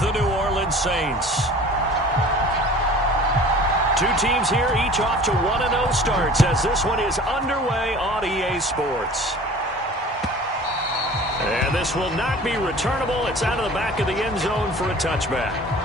the New Orleans Saints. Two teams here, each off to 1-0 starts as this one is underway on EA Sports. And this will not be returnable. It's out of the back of the end zone for a touchback.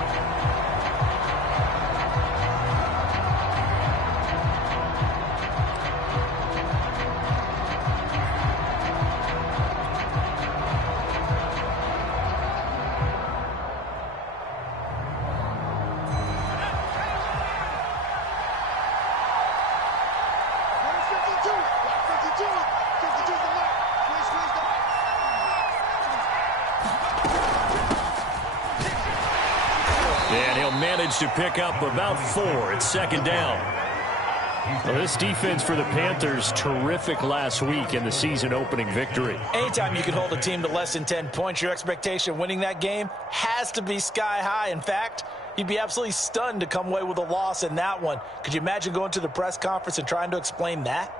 To pick up about 4. It's second down. Well, this defense for the Panthers, terrific last week in the season opening victory. Anytime you can hold a team to less than 10 points, your expectation of winning that game has to be sky high. In fact, you'd be absolutely stunned to come away with a loss in that one. Could you imagine going to the press conference and trying to explain that?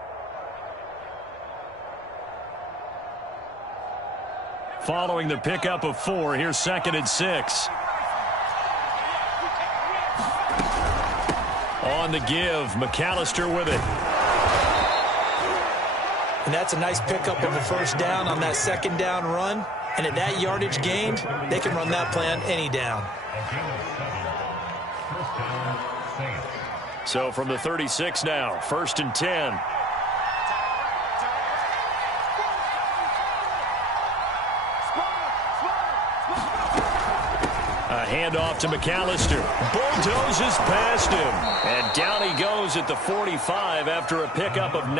Following the pickup of 4, here's 2nd and 6. On the give, McAllister with it. And that's a nice pickup of a first down on that second down run. And at that yardage gained, they can run that play on any down. So from the 36 now, 1st and 10. Handoff to McAllister. Bulldozes past him. And down he goes at the 45 after a pickup of 9.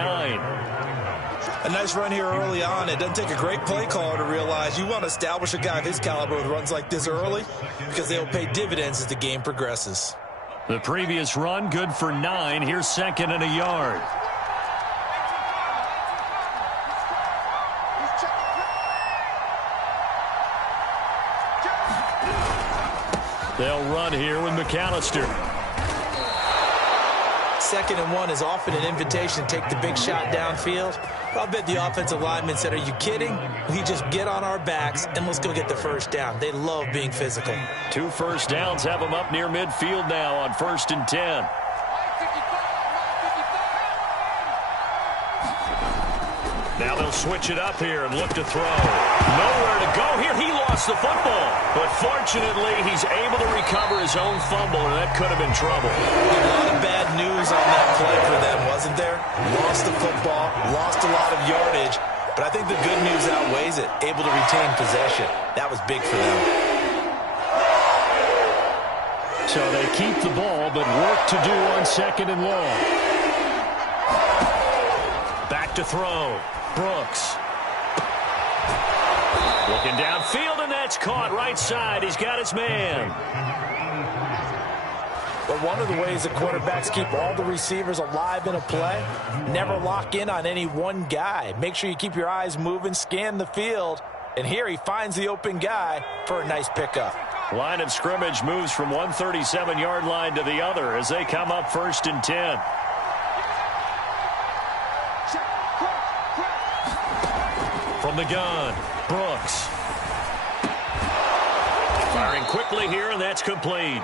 A nice run here early on. It doesn't take a great play caller to realize you want to establish a guy of his caliber with runs like this early because they'll pay dividends as the game progresses. The previous run good for 9. Here's 2nd and a yard. They'll run here with McAllister. 2nd and 1 is often an invitation to take the big shot downfield. I'll bet the offensive lineman said, are you kidding? We just get on our backs and let's go get the first down. They love being physical. 2 first downs have them up near midfield now on 1st and 10. Now they'll switch it up here and look to throw. Nowhere to go here. He lost the football. But fortunately, he's able to recover his own fumble, and that could have been trouble. A lot of bad news on that play for them, wasn't there? Lost the football, lost a lot of yardage. But I think the good news outweighs it. Able to retain possession. That was big for them. So they keep the ball, but work to do on 2nd and long. Back to throw. Brooks. Looking downfield, and that's caught right side. He's got his man. But one of the ways that quarterbacks keep all the receivers alive in a play, never lock in on any one guy. Make sure you keep your eyes moving, scan the field. And here he finds the open guy for a nice pickup. Line of scrimmage moves from 137-yard line to the other as they come up 1st and 10. From the gun, Brooks. Firing quickly here, and that's complete.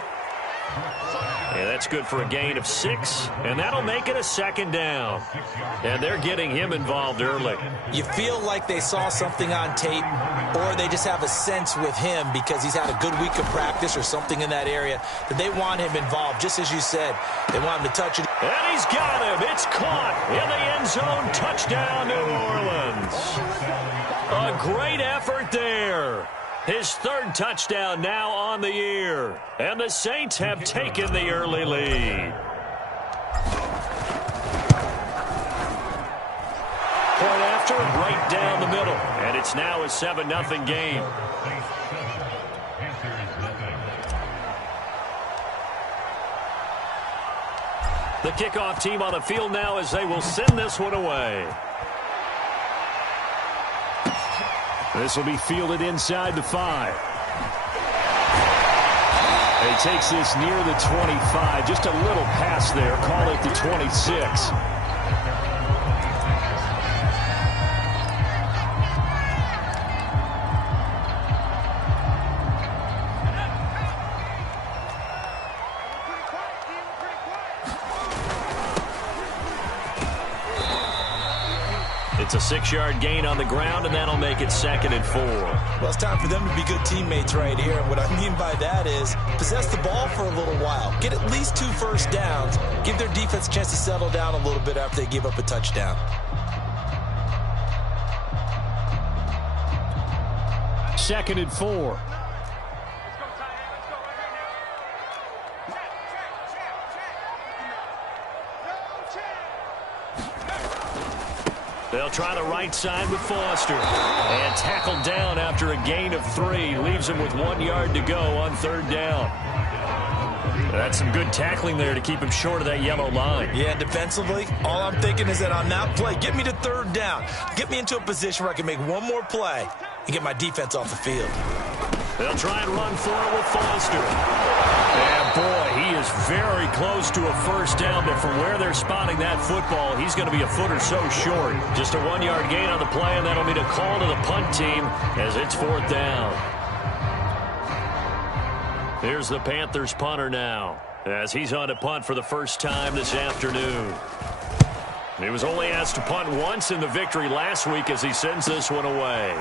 And that's good for a gain of 6, and that'll make it a 2nd down. And they're getting him involved early. You feel like they saw something on tape, or they just have a sense with him because he's had a good week of practice or something in that area that they want him involved, just as you said. They want him to touch it. And he's got him. It's caught in the end zone. Touchdown, New Orleans. A great effort there. His 3rd touchdown now on the year. And the Saints have taken the early lead. Point after, right down the middle. And it's now a 7-0 game. The kickoff team on the field now as they will send this one away. This will be fielded inside the 5. He takes this near the 25. Just a little pass there. Call it the 26. It's a 6-yard gain on the ground, and that'll make it 2nd and 4. Well, it's time for them to be good teammates right here. And what I mean by that is possess the ball for a little while. Get at least 2 first downs. Give their defense a chance to settle down a little bit after they give up a touchdown. Second and 4. They'll try the right side with Foster. And tackled down after a gain of 3. Leaves him with 1 yard to go on 3rd down. That's some good tackling there to keep him short of that yellow line. Yeah, defensively, all I'm thinking is that on that play, get me to 3rd down. Get me into a position where I can make one more play and get my defense off the field. They'll try and run for it with Foster. And boy, he is very close to a first down, but from where they're spotting that football, he's going to be a foot or so short. Just a 1-yard gain on the play, and that'll be a call to the punt team as it's 4th down. Here's the Panthers punter now, as he's on to punt for the first time this afternoon. He was only asked to punt once in the victory last week as he sends this one away.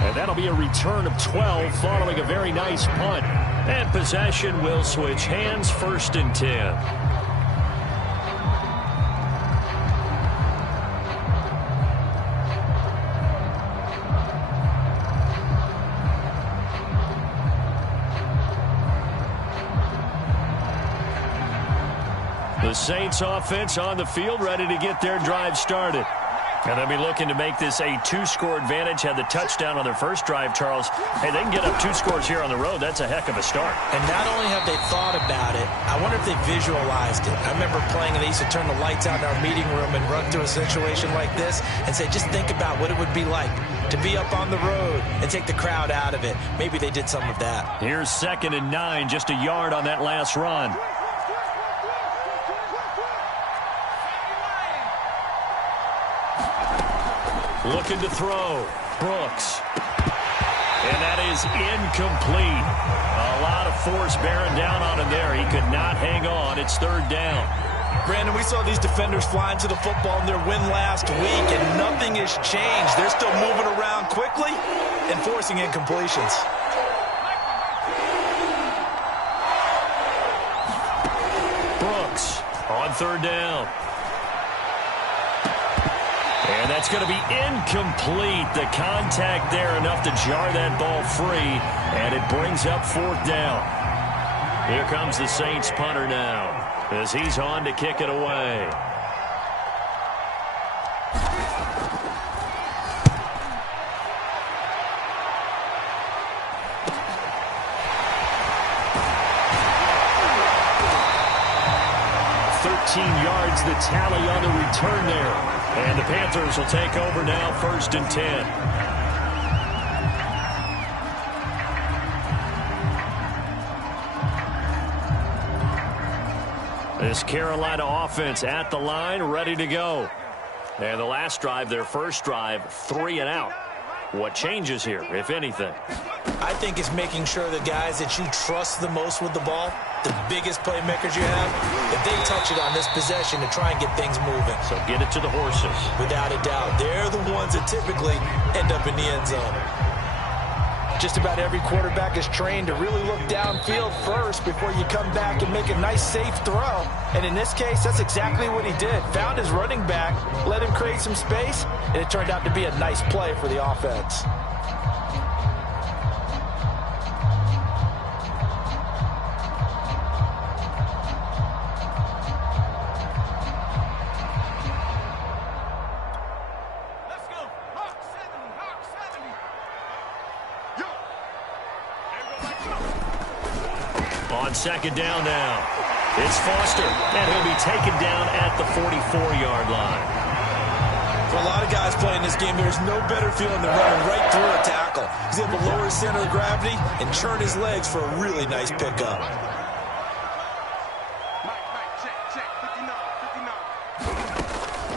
And that'll be a return of 12 following a very nice punt. And possession will switch hands, 1st and 10. The Saints offense on the field, ready to get their drive started. And they'll be looking to make this a 2-score advantage. Had the touchdown on their first drive, Charles. Hey, they can get up 2 scores here on the road. That's a heck of a start. And not only have they thought about it, I wonder if they visualized it. I remember playing, and they used to turn the lights out in our meeting room and run through a situation like this and say, just think about what it would be like to be up on the road and take the crowd out of it. Maybe they did some of that. Here's 2nd and 9, just a yard on that last run. Looking to throw. Brooks. And that is incomplete. A lot of force bearing down on him there. He could not hang on. It's 3rd down. Brandon, we saw these defenders flying to the football in their win last week, and nothing has changed. They're still moving around quickly and forcing incompletions. Brooks on 3rd down. And that's going to be incomplete. The contact there enough to jar that ball free, and it brings up 4th down. Here comes the Saints punter now as he's on to kick it away. Yards the tally on the return there. And the Panthers will take over now, 1st and 10. This Carolina offense at the line, ready to go. And the last drive, their first drive, 3 and out. What changes here, if anything? I think it's making sure the guys that you trust the most with the ball, the biggest playmakers you have, if they touch it on this possession to try and get things moving. So get it to the horses. Without a doubt. They're the ones that typically end up in the end zone. Just about every quarterback is trained to really look downfield first before you come back and make a nice, safe throw. And in this case, that's exactly what he did. Found his running back, let him create some space, and it turned out to be a nice play for the offense. On 2nd down now, it's Foster, and he'll be taken down at the 44-yard line. For a lot of guys playing this game, there's no better feeling than running right through a tackle. He's able to lower his center of gravity and churn his legs for a really nice pickup.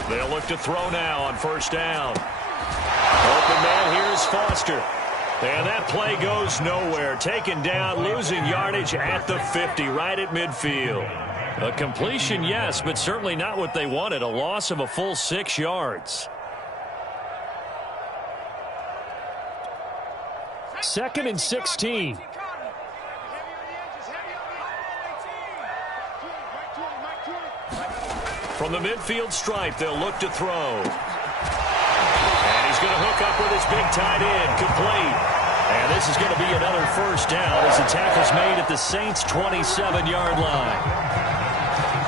They'll look to throw now on 1st down. Open man, here's Foster. And that play goes nowhere. Taken down, losing yardage at the 50, right at midfield. A completion, yes, but certainly not what they wanted. A loss of a full 6 yards. 2nd and 16. From the midfield stripe, they'll look to throw. And he's going to hook up with his big tight end, complete. And this is going to be another first down as the tackle's made at the Saints' 27-yard line.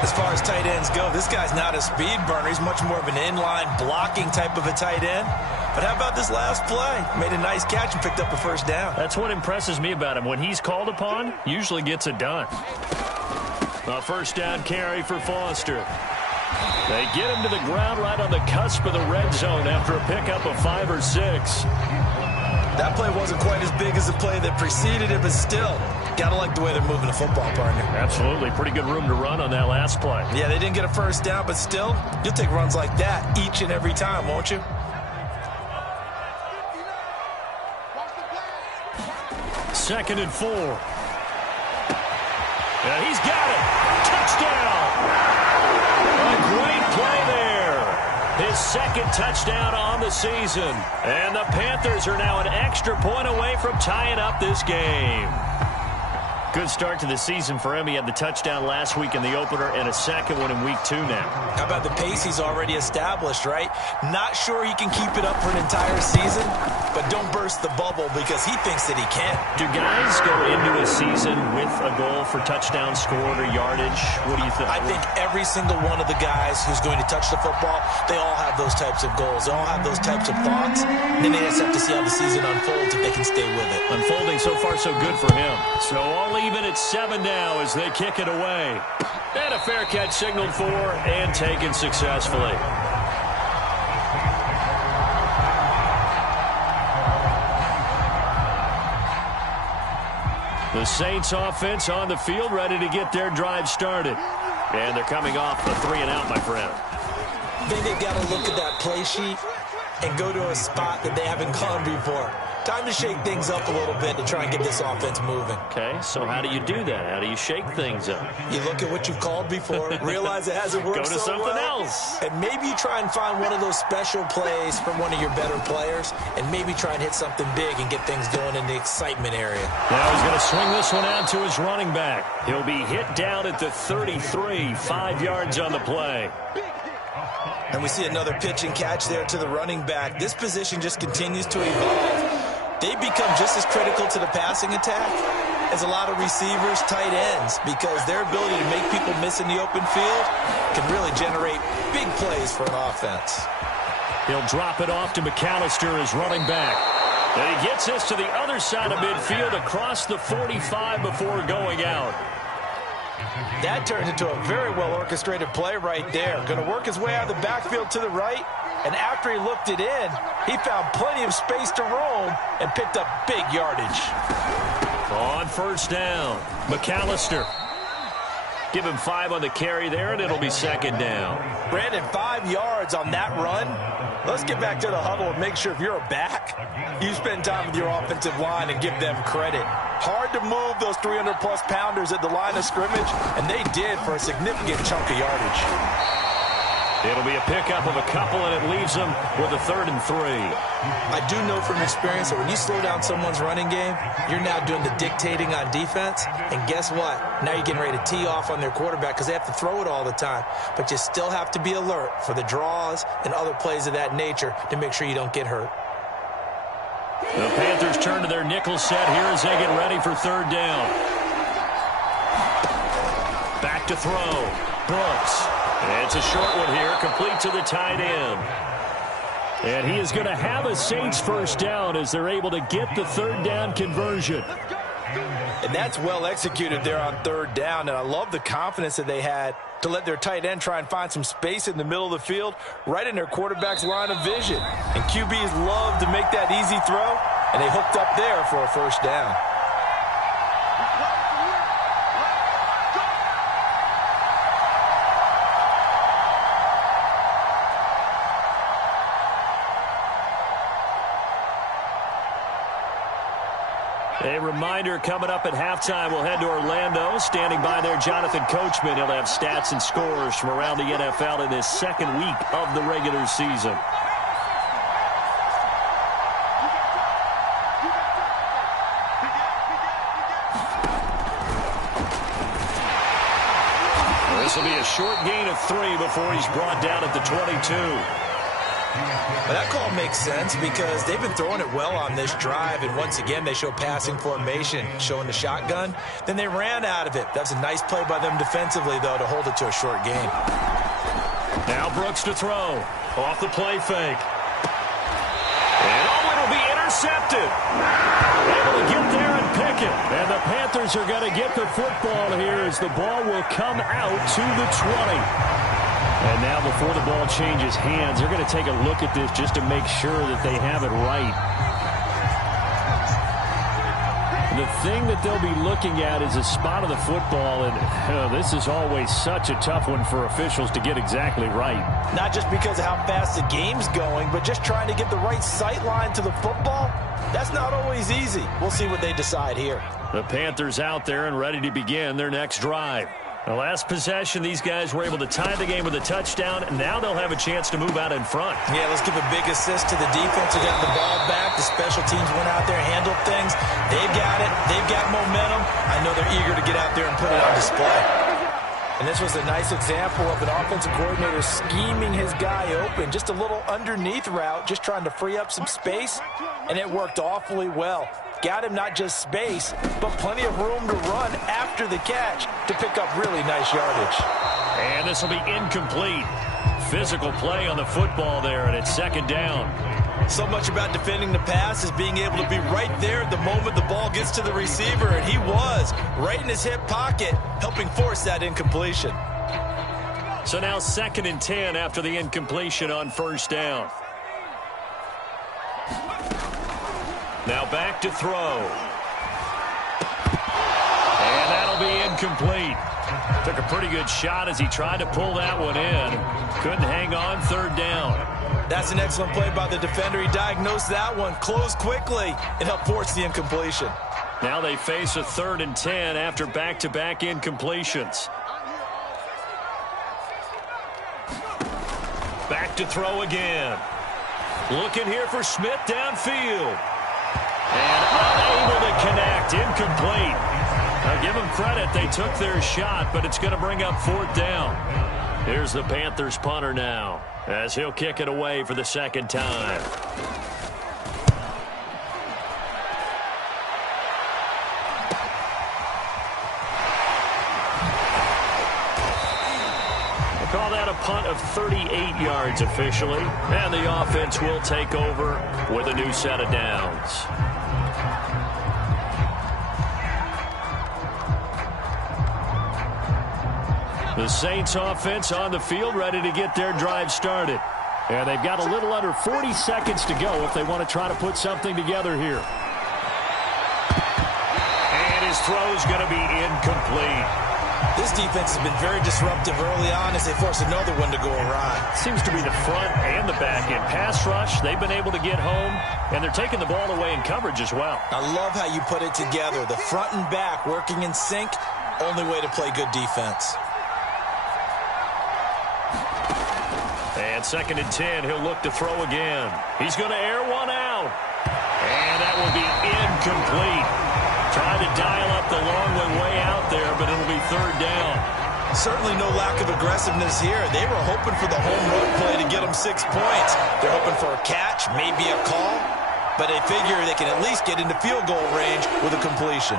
As far as tight ends go, this guy's not a speed burner. He's much more of an inline blocking type of a tight end. But how about this last play? Made a nice catch and picked up a first down. That's what impresses me about him. When he's called upon, usually gets it done. A first down carry for Foster. They get him to the ground right on the cusp of the red zone after a pickup of 5 or 6. That play wasn't quite as big as the play that preceded it, but still, gotta like the way they're moving the football, partner. Absolutely. Pretty good room to run on that last play. Yeah, they didn't get a first down, but still, you'll take runs like that each and every time, won't you? Second and 4. Yeah, he's got it. Touchdown. A great play there. His second touchdown on the season. And the Panthers are now an extra point away from tying up this game. Good start to the season for him. He had the touchdown last week in the opener and a second one in week 2 now. How about the pace he's already established, right? Not sure he can keep it up for an entire season, but don't burst the bubble because he thinks that he can. Do guys go into a season with a goal for touchdown scored or yardage? What do you think? I think every single one of the guys who's going to touch the football, they all have those types of goals. They all have those types of thoughts. And then they just have to see how the season unfolds if they can stay with it. Unfolding so far so good for him. So all even at 7 now as they kick it away. And a fair catch signaled for and taken successfully. The Saints offense on the field ready to get their drive started. And they're coming off a 3 and out, my friend. I think they've got to look at that play sheet and go to a spot that they haven't gone before. Time to shake things up a little bit to try and get this offense moving. Okay, so how do you do that? How do you shake things up? You look at what you've called before, realize it hasn't worked Go to so something well, else. and maybe you try and find one of those special plays from one of your better players, and maybe try and hit something big and get things going in the excitement area. Now he's going to swing this one out to his running back. He'll be hit down at the 33, 5 yards on the play. And we see another pitch and catch there to the running back. This position just continues to evolve. They become just as critical to the passing attack as a lot of receivers, tight ends, because their ability to make people miss in the open field can really generate big plays for an offense. He'll drop it off to McAllister as running back. And he gets this to the other side of midfield across the 45 before going out. That turns into a very well-orchestrated play right there. Going to work his way out of the backfield to the right, and after he looked it in, he found plenty of space to roam and picked up big yardage. On first down, McAllister. Give him 5 on the carry there, and it'll be second down. Brandon, 5 yards on that run. Let's get back to the huddle and make sure if you're a back, you spend time with your offensive line and give them credit. Hard to move those 300-plus pounders at the line of scrimmage, and they did for a significant chunk of yardage. It'll be a pickup of a couple, and it leaves them with a 3rd and 3. I do know from experience that when you slow down someone's running game, you're now doing the dictating on defense. And guess what? Now you're getting ready to tee off on their quarterback because they have to throw it all the time. But you still have to be alert for the draws and other plays of that nature to make sure you don't get hurt. The Panthers turn to their nickel set here as they get ready for 3rd down. Back to throw. Brooks. It's a short one here, complete to the tight end. And he is going to have a Saints first down as they're able to get the 3rd down conversion. And that's well executed there on 3rd down, and I love the confidence that they had to let their tight end try and find some space in the middle of the field, right in their quarterback's line of vision. And QBs love to make that easy throw, and they hooked up there for a first down. A reminder coming up at halftime, we'll head to Orlando. Standing by there, Jonathan Coachman. He'll have stats and scores from around the NFL in this second week of the regular season. This will be a short gain of 3 before he's brought down at the 22. But that call makes sense because they've been throwing it well on this drive, and once again they show passing formation, showing the shotgun. Then they ran out of it. That's a nice play by them defensively, though, to hold it to a short gain. Now Brooks to throw. Off the play fake. And it'll be intercepted. Able to get there and pick it. And the Panthers are going to get the football here as the ball will come out to the 20. And now before the ball changes hands, they're going to take a look at this just to make sure that they have it right. The thing that they'll be looking at is a spot of the football, and this is always such a tough one for officials to get exactly right. Not just because of how fast the game's going, but just trying to get the right sight line to the football. That's not always easy. We'll see what they decide here. The Panthers out there and ready to begin their next drive. The last possession, these guys were able to tie the game with a touchdown, and now they'll have a chance to move out in front. Yeah, let's give a big assist to the defense who got the ball back. The special teams went out there, handled things. They've got it. They've got momentum. I know they're eager to get out there and put it on display. And this was a nice example of an offensive coordinator scheming his guy open. Just a little underneath route, just trying to free up some space, and it worked awfully well. Got him not just space, but plenty of room to run after the catch to pick up really nice yardage. And this will be incomplete. Physical play on the football there, and it's second down. So much about defending the pass is being able to be right there at the moment the ball gets to the receiver, and he was right in his hip pocket, helping force that incompletion. So now 2nd and 10 after the incompletion on first down. Now back to throw. And that'll be incomplete. Took a pretty good shot as he tried to pull that one in. Couldn't hang on, 3rd down. That's an excellent play by the defender. He diagnosed that one, closed quickly, and helped force the incompletion. Now they face a 3rd and 10 after back-to-back incompletions. Back to throw again. Looking here for Smith downfield. And unable to connect, incomplete. Now give them credit, they took their shot, but it's going to bring up 4th down. Here's the Panthers punter now, as he'll kick it away for the 2nd time. We'll call that a punt of 38 yards officially, and the offense will take over with a new set of downs. The Saints offense on the field ready to get their drive started. And they've got a little under 40 seconds to go if they want to try to put something together here. And his throw's going to be incomplete. This defense has been very disruptive early on as they force another one to go awry. Seems to be the front and the back end. Pass rush, they've been able to get home, and they're taking the ball away in coverage as well. I love how you put it together. The front and back working in sync, only way to play good defense. And 2nd and 10, he'll look to throw again. He's going to air one out. And that will be incomplete. Trying to dial up the long one way out there, but it'll be 3rd down. Certainly no lack of aggressiveness here. They were hoping for the home run play to get them 6 points. They're hoping for a catch, maybe a call, but they figure they can at least get into field goal range with a completion.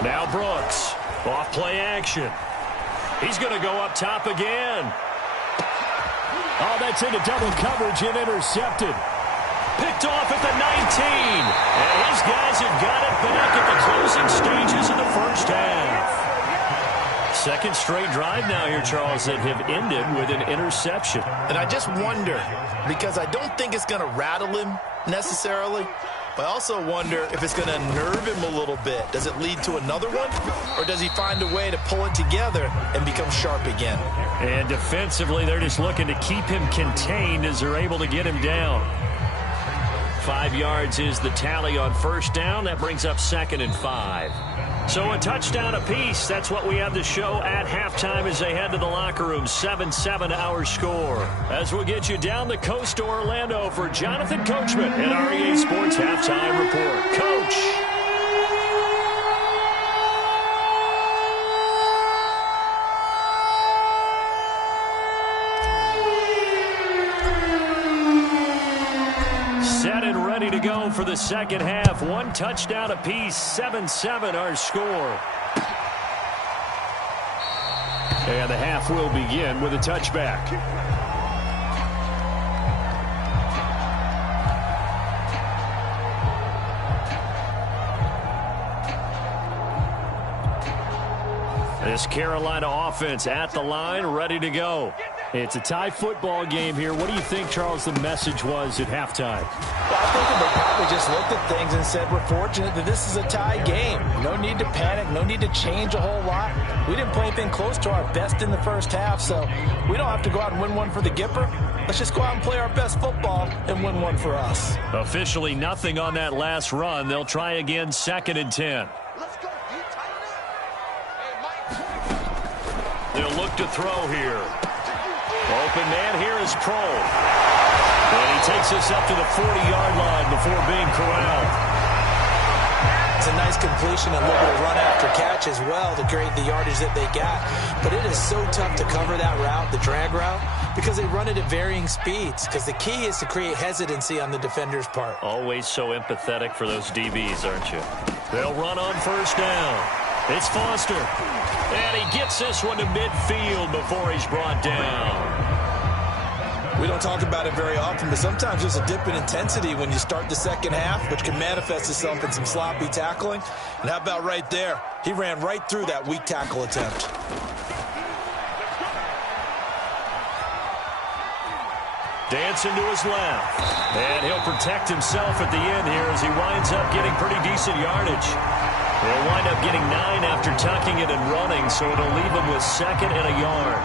Now Brooks, off play action. He's going to go up top again. Oh, that's into double coverage and intercepted. Picked off at the 19. And his guys have got it back at the closing stages of the first half. 2nd straight drive now here, Charles, that have ended with an interception. And I just wonder, because I don't think it's going to rattle him necessarily, but I also wonder if it's going to nerve him a little bit. Does it lead to another one? Or does he find a way to pull it together and become sharp again? And defensively, they're just looking to keep him contained as they're able to get him down. 5 yards is the tally on first down. That brings up 2nd and 5. So a touchdown apiece. That's what we have to show at halftime as they head to the locker room. 7-7 our score. As we'll get you down the coast to Orlando for Jonathan Coachman at our EA Sports Halftime Report. Coach. Set and ready to go for the second half. 1 touchdown apiece. 7-7 our score. And the half will begin with a touchback. This Carolina offense at the line, ready to go. It's a tie football game here. What do you think, Charles, the message was at halftime? Well, I think they probably just looked at things and said, we're fortunate that this is a tie game. No need to panic. No need to change a whole lot. We didn't play anything close to our best in the first half, so we don't have to go out and win one for the Gipper. Let's just go out and play our best football and win one for us. Officially nothing on that last run. They'll try again, 2nd and 10. They'll look to throw here. Open man here is Pro. And he takes us up to the 40-yard line before being corralled. It's a nice completion and a little bit of run after catch as well to create the yardage that they got. But it is so tough to cover that route, the drag route, because they run it at varying speeds. Because the key is to create hesitancy on the defender's part. Always so empathetic for those DBs, aren't you? They'll run on first down. It's Foster. And he gets this one to midfield before he's brought down. We don't talk about it very often, but sometimes there's a dip in intensity when you start the second half, which can manifest itself in some sloppy tackling. And how about right there? He ran right through that weak tackle attempt. Dancing to his left. And he'll protect himself at the end here as he winds up getting pretty decent yardage. They'll wind up getting 9 after tucking it and running, so it'll leave him with 2nd and a yard.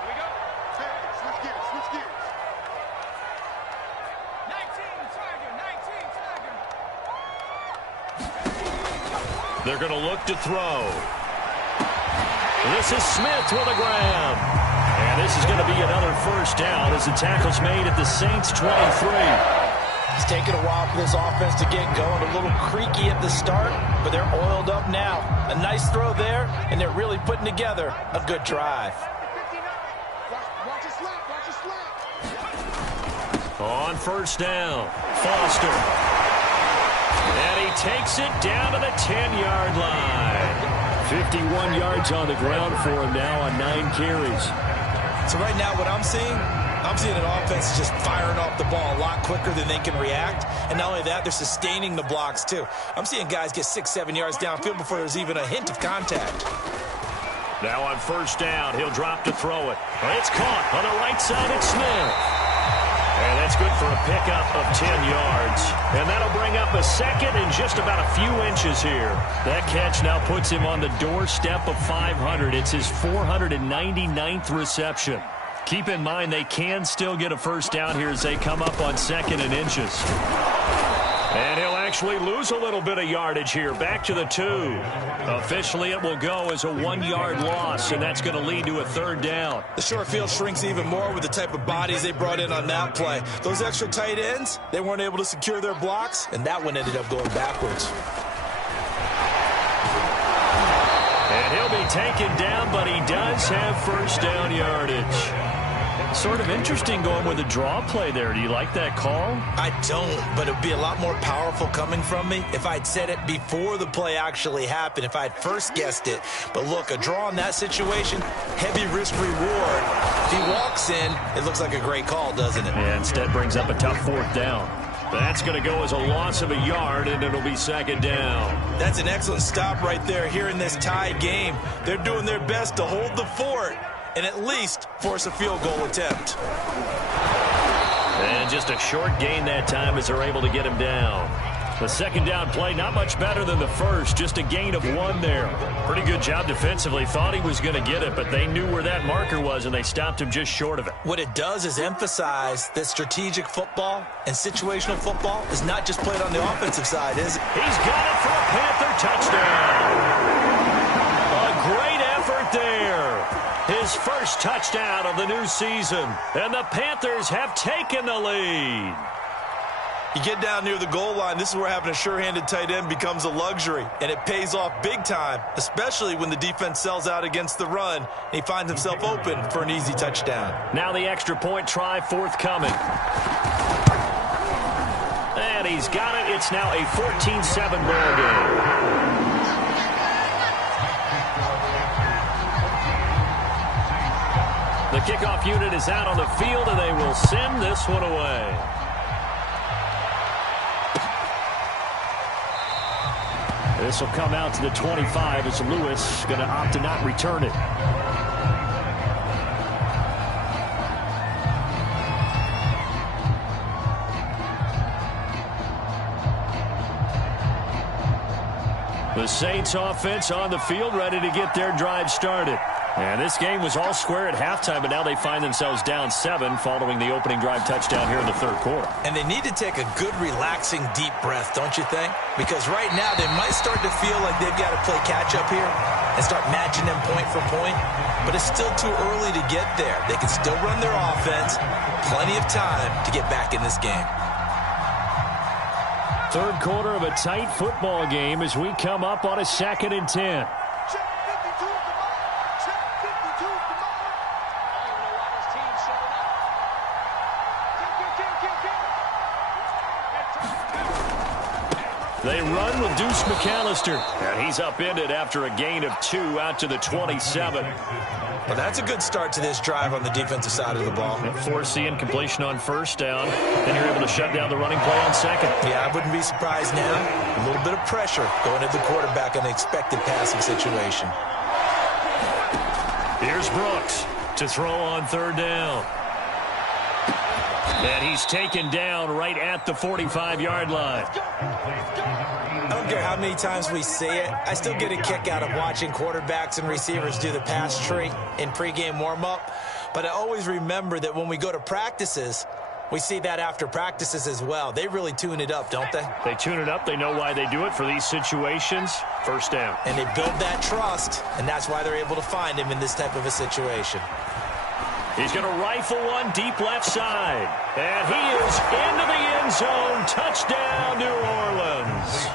Here we go. Switch gears. 19 Tiger. They're going to look to throw. This is Smith with a grab. And this is going to be another first down as the tackle's made at the Saints' 23. It's taken a while for this offense to get going. A little creaky at the start, but they're oiled up now. A nice throw there, and they're really putting together a good drive. Watch your slap. On first down, Foster. And he takes it down to the 10-yard line. 51 yards on the ground for him now on 9 carries. So right now what I'm seeing an offense that's just firing off the ball a lot quicker than they can react. And not only that, they're sustaining the blocks too. I'm seeing guys get 6-7 yards downfield before there's even a hint of contact. Now on first down, he'll drop to throw it. It's caught on the right side. It's Smith. And that's good for a pickup of 10 yards. And that'll bring up a 2nd and just about a few inches here. That catch now puts him on the doorstep of 500. It's his 499th reception. Keep in mind they can still get a first down here as they come up on 2nd and inches. And he'll actually lose a little bit of yardage here. Back to the 2. Officially, it will go as a 1-yard loss, and that's going to lead to a 3rd down. The short field shrinks even more with the type of bodies they brought in on that play. Those extra tight ends, they weren't able to secure their blocks, and that one ended up going backwards. And he'll be taken down, but he does have first down yardage. Sort of interesting going with a draw play there. Do you like that call? I don't, but it would be a lot more powerful coming from me if I'd said it before the play actually happened, if I'd first guessed it. But look, a draw in that situation, heavy risk reward. If he walks in, it looks like a great call, doesn't it? Yeah, instead brings up a tough 4th down. That's going to go as a loss of a yard, and it'll be 2nd down. That's an excellent stop right there here in this tie game. They're doing their best to hold the fort and at least force a field goal attempt. And just a short gain that time as they're able to get him down. The second down play, not much better than the first, just a gain of 1 there. Pretty good job defensively. Thought he was going to get it, but they knew where that marker was, and they stopped him just short of it. What it does is emphasize that strategic football and situational football is not just played on the offensive side, is it? He's got it for a Panther touchdown. A great effort there. His first touchdown of the new season, and the Panthers have taken the lead. You get down near the goal line, this is where having a sure-handed tight end becomes a luxury, and it pays off big time, especially when the defense sells out against the run, and he finds himself open for an easy touchdown. Now the extra point try forthcoming. And he's got it. It's now a 14-7 ball game. The kickoff unit is out on the field, and they will send this one away. This will come out to the 25 as Lewis going to opt to not return it. The Saints offense on the field, ready to get their drive started. And this game was all square at halftime, but now they find themselves down 7 following the opening drive touchdown here in the third quarter. And they need to take a good, relaxing, deep breath, don't you think? Because right now they might start to feel like they've got to play catch-up here and start matching them point for point. But it's still too early to get there. They can still run their offense. Plenty of time to get back in this game. Third quarter of a tight football game as we come up on a 2nd and 10. They run with Deuce McAllister, and he's upended after a gain of 2 out to the 27. Well, that's a good start to this drive on the defensive side of the ball. Forcing incompletion on first down. Then you're able to shut down the running play on second. Yeah, I wouldn't be surprised now. A little bit of pressure going at the quarterback in the expected passing situation. Here's Brooks to throw on third down. And he's taken down right at the 45-yard line. I don't care how many times we see it. I still get a kick out of watching quarterbacks and receivers do the pass tree in pregame warm-up. But I always remember that when we go to practices, we see that after practices as well. They really tune it up, don't they? They tune it up. They know why they do it for these situations. First down. And they build that trust, and that's why they're able to find him in this type of a situation. He's going to rifle one deep left side. And he is into the end zone. Touchdown, New Orleans.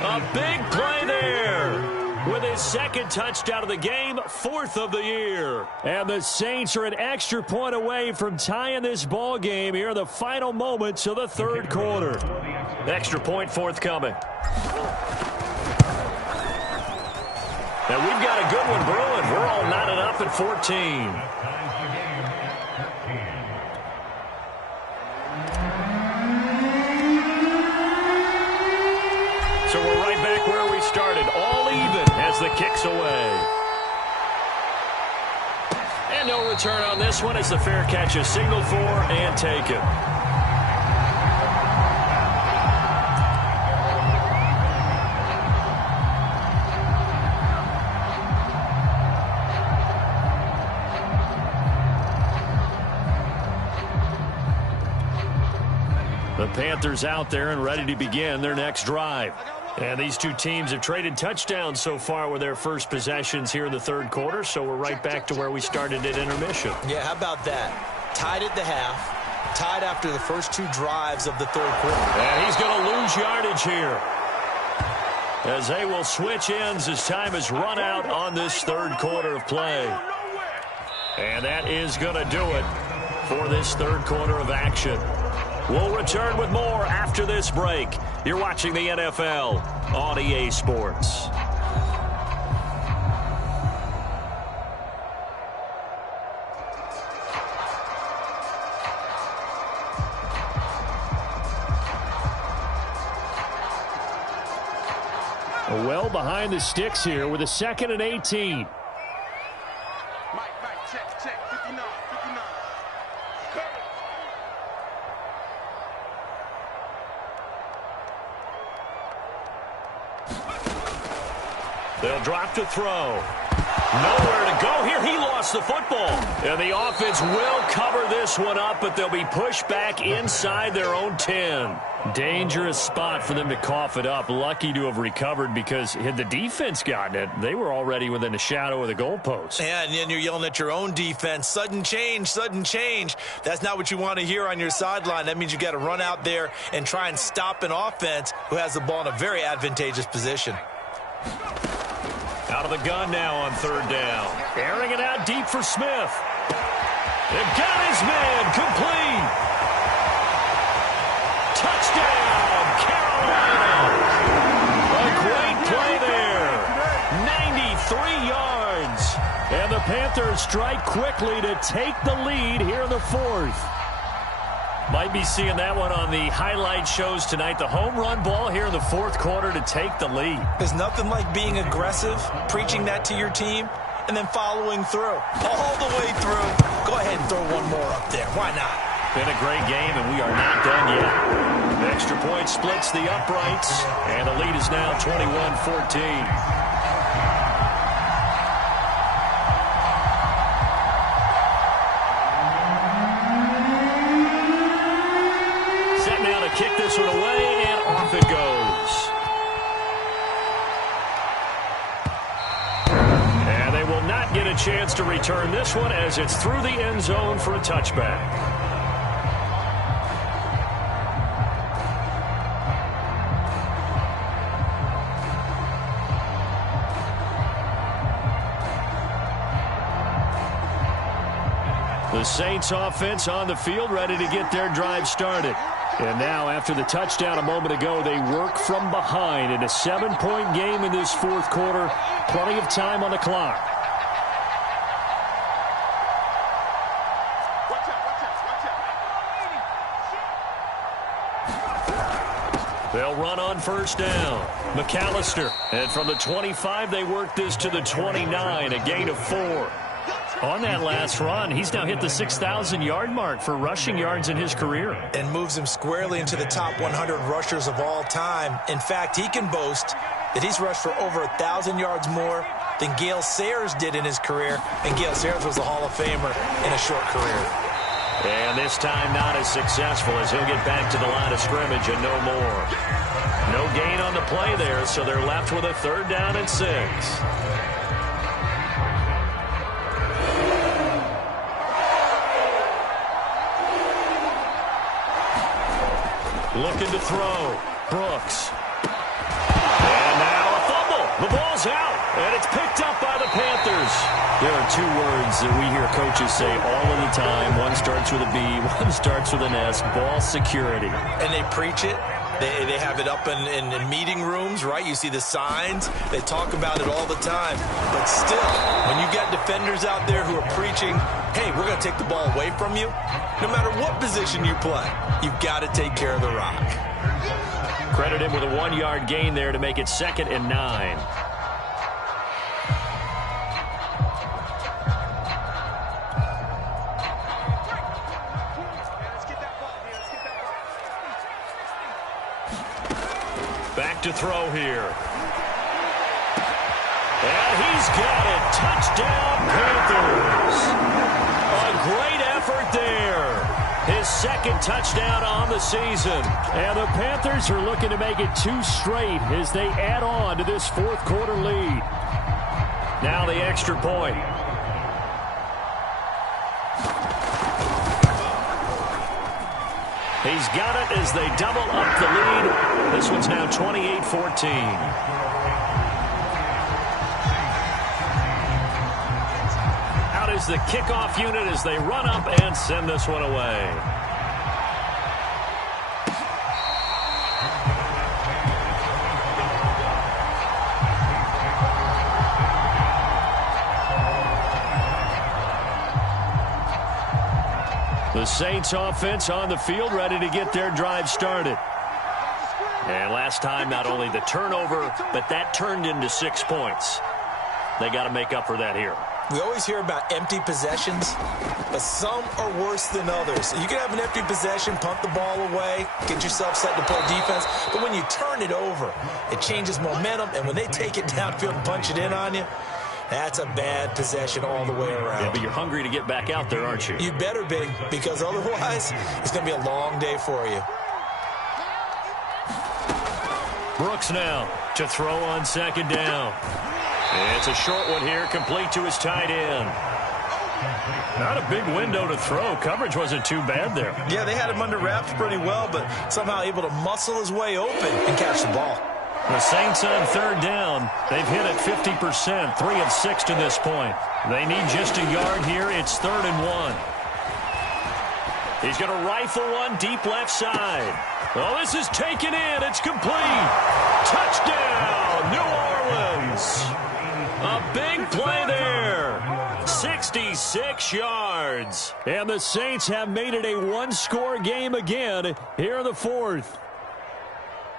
A big play there. With his second touchdown of the game, 4th of the year. And the Saints are an extra point away from tying this ball game here in the final moments of the third quarter. Extra point forthcoming. Now we've got a good one brewing. We're all knotted up at 14. So we're right back where we started, all even as the kick's away. And no return on this one as the fair catch is signaled for and taken. The Panthers out there and ready to begin their next drive. And these two teams have traded touchdowns so far with their first possessions here in the third quarter, so we're right back to where we started at intermission. Yeah, how about that? Tied at the half, tied after the first 2 drives of the third quarter. And he's going to lose yardage here, as they will switch ends as time has run out on this third quarter of play. And that is going to do it for this third quarter of action. We'll return with more after this break. You're watching the NFL on EA Sports. Well behind the sticks here with a 2nd and 18. Mike, check, 59. They'll drop to throw. Nowhere to go here. He lost the football. And the offense will cover this one up, but they'll be pushed back inside their own 10. Dangerous spot for them to cough it up. Lucky to have recovered, because had the defense gotten it, they were already within a shadow of the goalpost. Yeah, and then you're yelling at your own defense. Sudden change, sudden change. That's not what you want to hear on your sideline. That means you got to run out there and try and stop an offense who has the ball in a very advantageous position. Out of the gun now on third down. Airing it out deep for Smith. They've got his man complete. Touchdown, Carolina. A great play there. 93 yards. And the Panthers strike quickly to take the lead here in the fourth. Might be seeing that one on the highlight shows tonight. The home run ball here in the fourth quarter to take the lead. There's nothing like being aggressive, preaching that to your team, and then following through. All the way through. Go ahead and throw one more up there. Why not? Been a great game, and we are not done yet. The extra point splits the uprights, and the lead is now 21-14. Kick this one away, and off it goes. And they will not get a chance to return this one, as it's through the end zone for a touchback. The Saints offense on the field, ready to get their drive started. And now, after the touchdown a moment ago, they work from behind in a 7-point game in this fourth quarter. Plenty of time on the clock. They'll run on first down. McAllister. And from the 25, they work this to the 29, a gain of 4. On that last run, he's now hit the 6,000-yard mark for rushing yards in his career. And moves him squarely into the top 100 rushers of all time. In fact, he can boast that he's rushed for over 1,000 yards more than Gale Sayers did in his career. And Gale Sayers was a Hall of Famer in a short career. And this time not as successful, as he'll get back to the line of scrimmage and no more. No gain on the play there, so they're left with a 3rd down and 6. Looking to throw. Brooks. And now a fumble. The ball's out, and it's picked up by the Panthers. There are 2 words that we hear coaches say all of the time. One starts with a B, one starts with an S. Ball security. And they preach it. They have it up in meeting rooms, right? You see the signs. They talk about it all the time. But still, when you got defenders out there who are preaching, hey, we're going to take the ball away from you, no matter what position you play, you've got to take care of the rock. Credit him with a 1-yard gain there to make it 2nd and 9. Back to throw here. And he's got it. Touchdown, Panthers. A great effort there. His 2nd touchdown on the season. And the Panthers are looking to make it 2 straight as they add on to this fourth quarter lead. Now the extra point. He's got it as they double up the lead. This one's now 28-14. Out is the kickoff unit as they run up and send this one away. The Saints offense on the field, ready to get their drive started. And last time, not only the turnover, but that turned into 6 points. They got to make up for that here. We always hear about empty possessions, but some are worse than others. You can have an empty possession, punt the ball away, get yourself set to play defense, but when you turn it over, it changes momentum, and when they take it downfield and punch it in on you, that's a bad possession all the way around. Yeah, but you're hungry to get back out there, aren't you? You better be, because otherwise, it's going to be a long day for you. Brooks now to throw on second down. It's a short one here, complete to his tight end. Not a big window to throw. Coverage wasn't too bad there. Yeah, they had him under wraps pretty well, but somehow able to muscle his way open and catch the ball. The Saints on third down. They've hit it 50%, 3 of 6 to this point. They need just a yard here. It's 3rd and 1. He's going to rifle one deep left side. Oh, this is taken in. It's complete. Touchdown, New Orleans. A big play there. 66 yards. And the Saints have made it a one-score game again here in the 4th.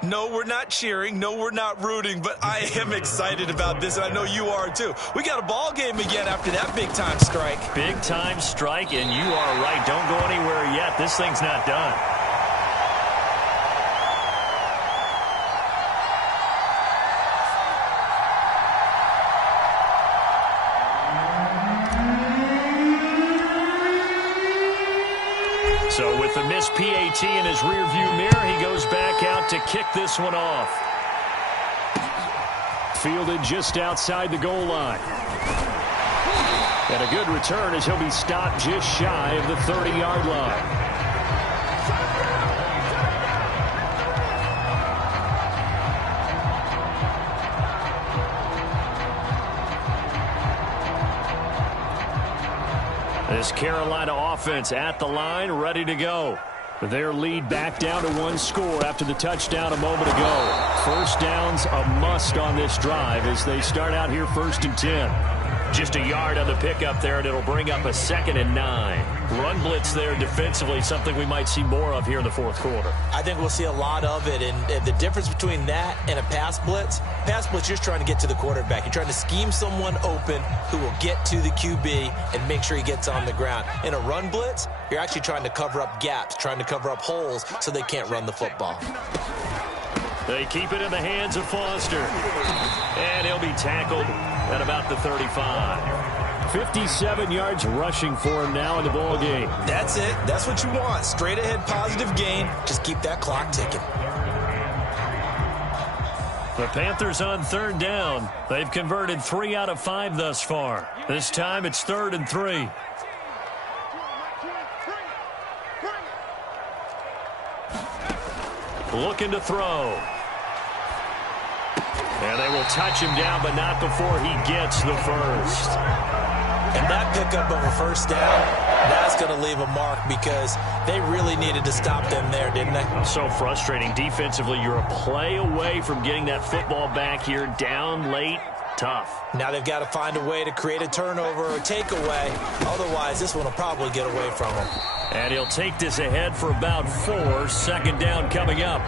No, we're not cheering. No, we're not rooting, but I am excited about this, and I know you are too. We got a ball game again after that big-time strike. Big-time strike, and you are right. Don't go anywhere yet. This thing's not done. So with the missed PAT in his rearview mirror, he goes back out to kick this one off. Fielded just outside the goal line. And a good return as he'll be stopped just shy of the 30-yard line. This Carolina offense at the line, ready to go. Their lead back down to 1 score after the touchdown a moment ago. First down's a must on this drive as they start out here 1st and 10. Just a yard on the pickup there, and it'll bring up a 2nd and 9. Run blitz there defensively, something we might see more of here in the 4th quarter. I think we'll see a lot of it, and the difference between that and a pass blitz, you're just trying to get to the quarterback. You're trying to scheme someone open who will get to the QB and make sure he gets on the ground. In a run blitz, you're actually trying to cover up gaps, trying to cover up holes so they can't run the football. They keep it in the hands of Foster. And he'll be tackled at about the 35. 57 yards rushing for him now in the ball game. That's it. That's what you want. Straight ahead positive gain. Just keep that clock ticking. The Panthers on 3rd down. They've converted 3 out of 5 thus far. This time it's 3rd and 3. Looking to throw. And they will touch him down, but not before he gets the first. And that pickup of a first down, that's going to leave a mark because they really needed to stop them there, didn't they? So frustrating. Defensively, you're a play away from getting that football back here down late. Tough. Now they've got to find a way to create a turnover or a takeaway. Otherwise, this one will probably get away from them. And he'll take this ahead for about 4. 2nd down coming up.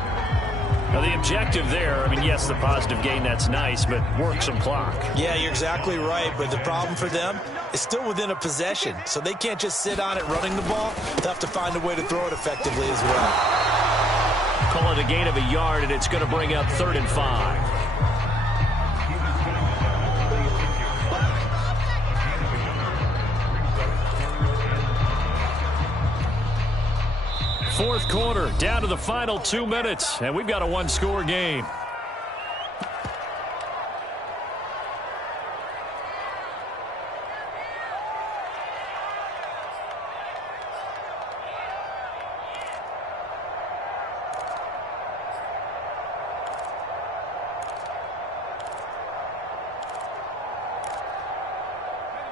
Now, the objective there, I mean, yes, the positive gain, that's nice, but work some clock. Yeah, you're exactly right, but the problem for them is still within a possession, so they can't just sit on it running the ball. They'll have to find a way to throw it effectively as well. Call it a gain of a yard, and it's going to bring up 3rd and 5. Fourth quarter, down to the final 2 minutes, and we've got a 1-score game.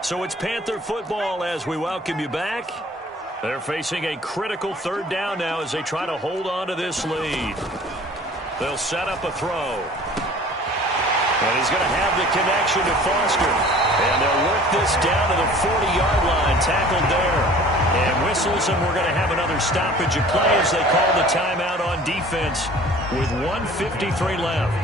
So it's Panther football as we welcome you back. They're facing a critical 3rd down now as they try to hold on to this lead. They'll set up a throw. And he's going to have the connection to Foster. And they'll work this down to the 40-yard line, tackled there. And whistles, and we're going to have another stoppage of play as they call the timeout on defense with 1:53 left.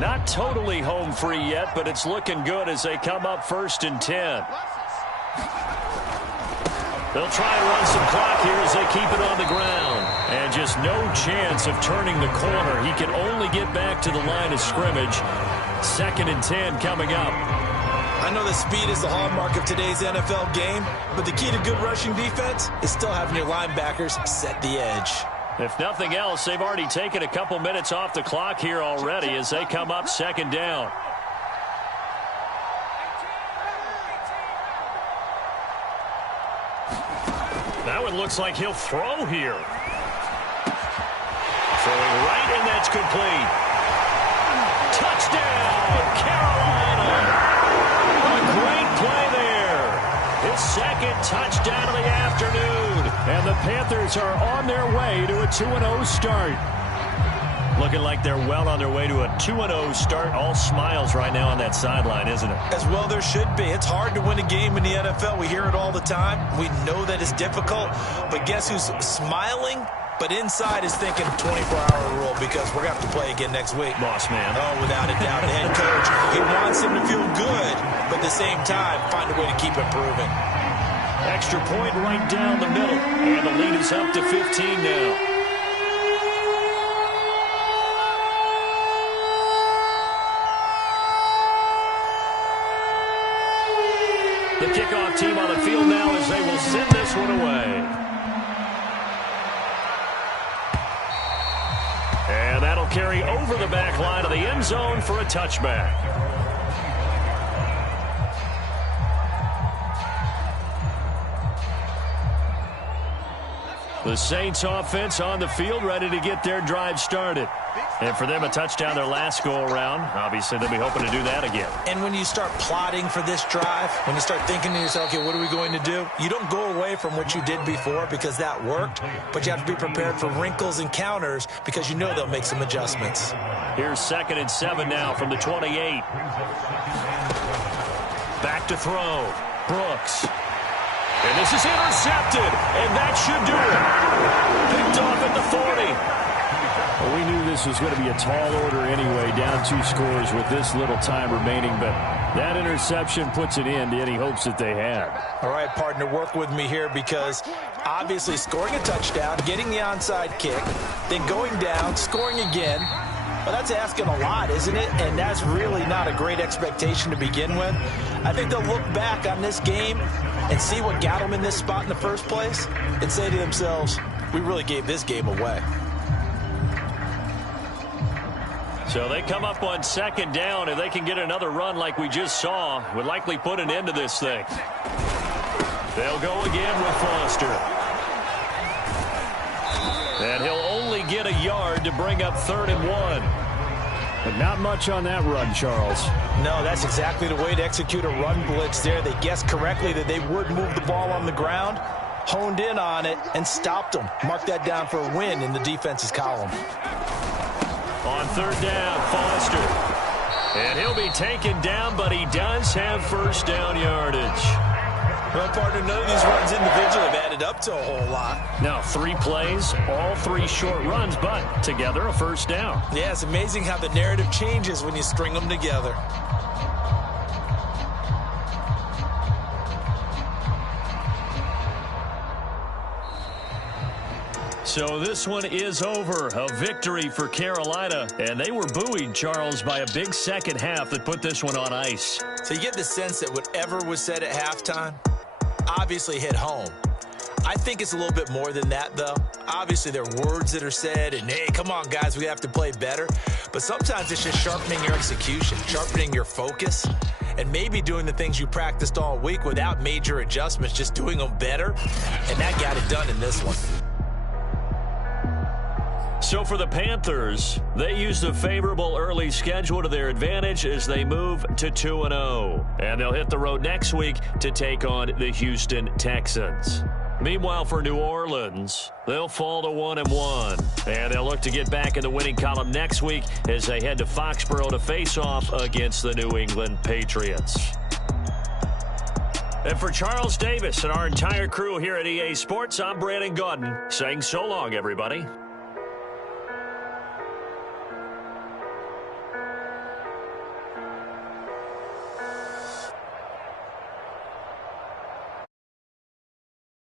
Not totally home free yet, but it's looking good as they come up 1st and 10. They'll try and run some clock here as they keep it on the ground. And just no chance of turning the corner. He can only get back to the line of scrimmage. 2nd and 10 coming up. I know that speed is the hallmark of today's NFL game, but the key to good rushing defense is still having your linebackers set the edge. If nothing else, they've already taken a couple minutes off the clock here already as they come up 2nd down. That one looks like he'll throw here. Throwing right, and that's complete. Touchdown, Carolina. A great play there. His 2nd touchdown of the afternoon. And the Panthers are on their way to a 2-0 start. Looking like they're well on their way to a 2-0 start. All smiles right now on that sideline, isn't it? As well there should be. It's hard to win a game in the NFL. We hear it all the time. We know that it's difficult. But guess who's smiling? But inside is thinking 24-hour rule because we're going to have to play again next week. Boss man. Oh, without a doubt. The head coach, he wants him to feel good, but at the same time, find a way to keep improving. Extra point right down the middle. And the lead is up to 15 now. The kickoff team on the field now as they will send this one away. And that'll carry over the back line of the end zone for a touchback. The Saints offense on the field ready to get their drive started. And for them, a touchdown their last go-around. Obviously, they'll be hoping to do that again. And when you start plotting for this drive, when you start thinking to yourself, okay, what are we going to do? You don't go away from what you did before because that worked, but you have to be prepared for wrinkles and counters because you know they'll make some adjustments. Here's 2nd and 7 now from the 28. Back to throw. Brooks. And this is intercepted, and that should do it. Picked off at the 40. Well, we knew this was going to be a tall order anyway, down 2 scores with this little time remaining, but that interception puts an end to any hopes that they had. All right, partner, work with me here because obviously scoring a touchdown, getting the onside kick, then going down, scoring again, well, that's asking a lot, isn't it? And that's really not a great expectation to begin with. I think they'll look back on this game and see what got them in this spot in the first place and say to themselves, we really gave this game away. So they come up on 2nd down. If they can get another run like we just saw, would likely put an end to this thing. They'll go again with Foster. And he'll only get a yard to bring up 3rd and 1. But not much on that run, Charles. No, that's exactly the way to execute a run blitz there. They guessed correctly that they would move the ball on the ground, honed in on it, and stopped them. Mark that down for a win in the defense's column. On 3rd down, Foster. And he'll be taken down, but he does have 1st down yardage. Well, partner, none of these runs individually have added up to a whole lot. Now, 3 plays, all 3 short runs, but together a 1st down. Yeah, it's amazing how the narrative changes when you string them together. So this one is over. A victory for Carolina. And they were buoyed, Charles, by a big second half that put this one on ice. So you get the sense that whatever was said at halftime obviously hit home. I think it's a little bit more than that, though. Obviously, there are words that are said, and, hey, come on, guys, we have to play better. But sometimes it's just sharpening your execution, sharpening your focus, and maybe doing the things you practiced all week without major adjustments, just doing them better. And that got it done in this one. So for the Panthers, they used a favorable early schedule to their advantage as they move to 2-0. And they'll hit the road next week to take on the Houston Texans. Meanwhile, for New Orleans, they'll fall to 1-1. And they'll look to get back in the winning column next week as they head to Foxborough to face off against the New England Patriots. And for Charles Davis and our entire crew here at EA Sports, I'm Brandon Gaudin saying so long, everybody.